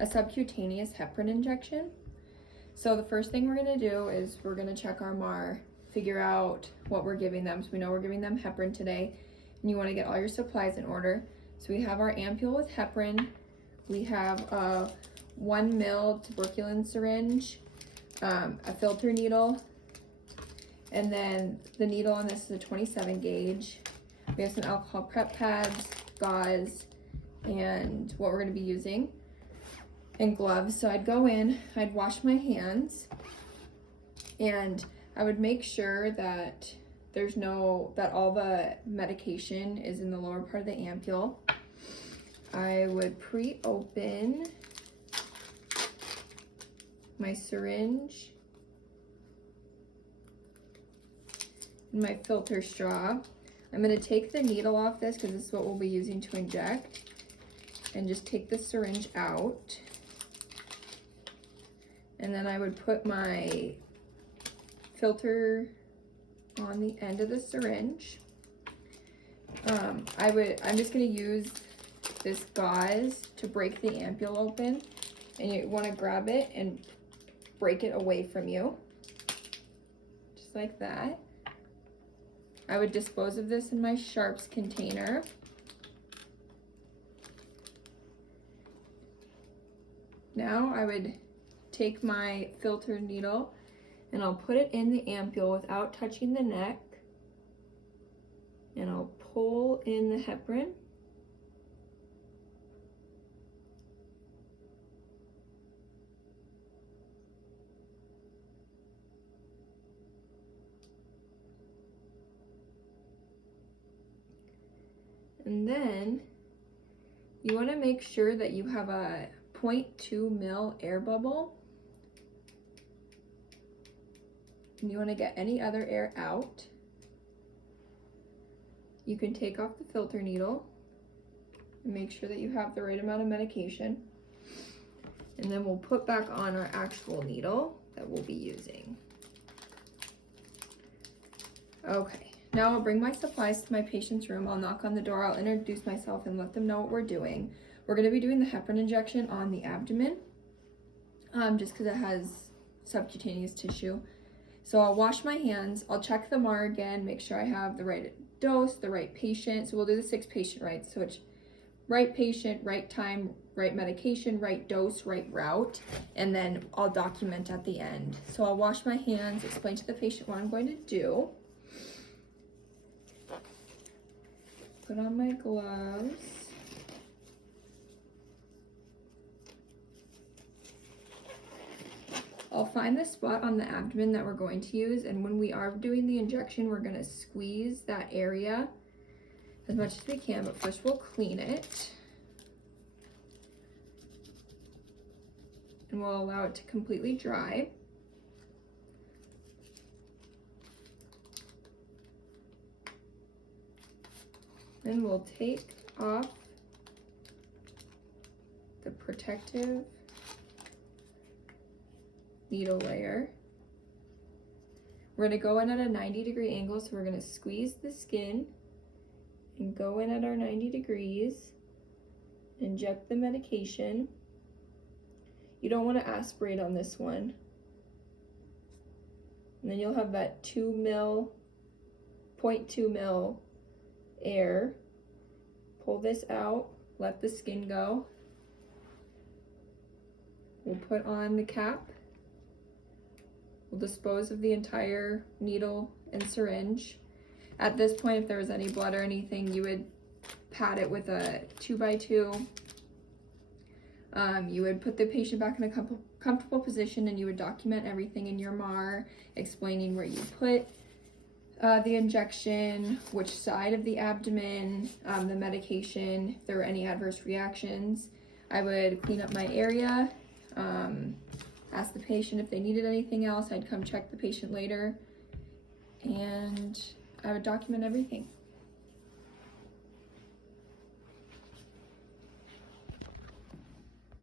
a subcutaneous heparin injection. So the first thing we're gonna do is we're gonna check our MAR, figure out what we're giving them. So we know we're giving them heparin today, and you wanna get all your supplies in order. So we have our ampule with heparin. We have a 1 ml tuberculin syringe, a filter needle, and then the needle on this is a 27 gauge. We have some alcohol prep pads, gauze, and what we're gonna be using, and gloves. So I'd go in, I'd wash my hands, and I would make sure that that all the medication is in the lower part of the ampule. I would pre-open my syringe and my filter straw. I'm gonna take the needle off this because this is what we'll be using to inject, and just take the syringe out. And then I would put my filter on the end of the syringe. I'm just gonna use this gauze to break the ampule open, and you wanna grab it and break it away from you, just like that. I would dispose of this in my sharps container. Now I would take my filter needle and I'll put it in the ampule without touching the neck, and I'll pull in the heparin. And then you want to make sure that you have a 0.2 ml air bubble. And you want to get any other air out. You can take off the filter needle and make sure that you have the right amount of medication. And then we'll put back on our actual needle that we'll be using. Okay. Now I'll bring my supplies to my patient's room. I'll knock on the door, I'll introduce myself and let them know what we're doing. We're gonna be doing the heparin injection on the abdomen, just because it has subcutaneous tissue. So I'll wash my hands, I'll check the MAR again, make sure I have the right dose, the right patient. So we'll do the 6 patient rights. So it's right patient, right time, right medication, right dose, right route, and then I'll document at the end. So I'll wash my hands, explain to the patient what I'm going to do. Put on my gloves. I'll find the spot on the abdomen that we're going to use, and when we are doing the injection, we're going to squeeze that area as much as we can, but first we'll clean it. And we'll allow it to completely dry. Then we'll take off the protective needle layer. We're gonna go in at a 90-degree angle, so we're gonna squeeze the skin and go in at our 90 degrees, inject the medication. You don't wanna aspirate on this one. And then you'll have that 2 ml, 0.2 ml air. Pull this out, let the skin go. We'll put on the cap. We'll dispose of the entire needle and syringe. At this point, if there was any blood or anything, you would pat it with a 2x2. You would put the patient back in a comfortable position, and you would document everything in your MAR, explaining where you put the injection, which side of the abdomen, the medication, if there were any adverse reactions. I would clean up my area, ask the patient if they needed anything else. I'd come check the patient later, and I would document everything.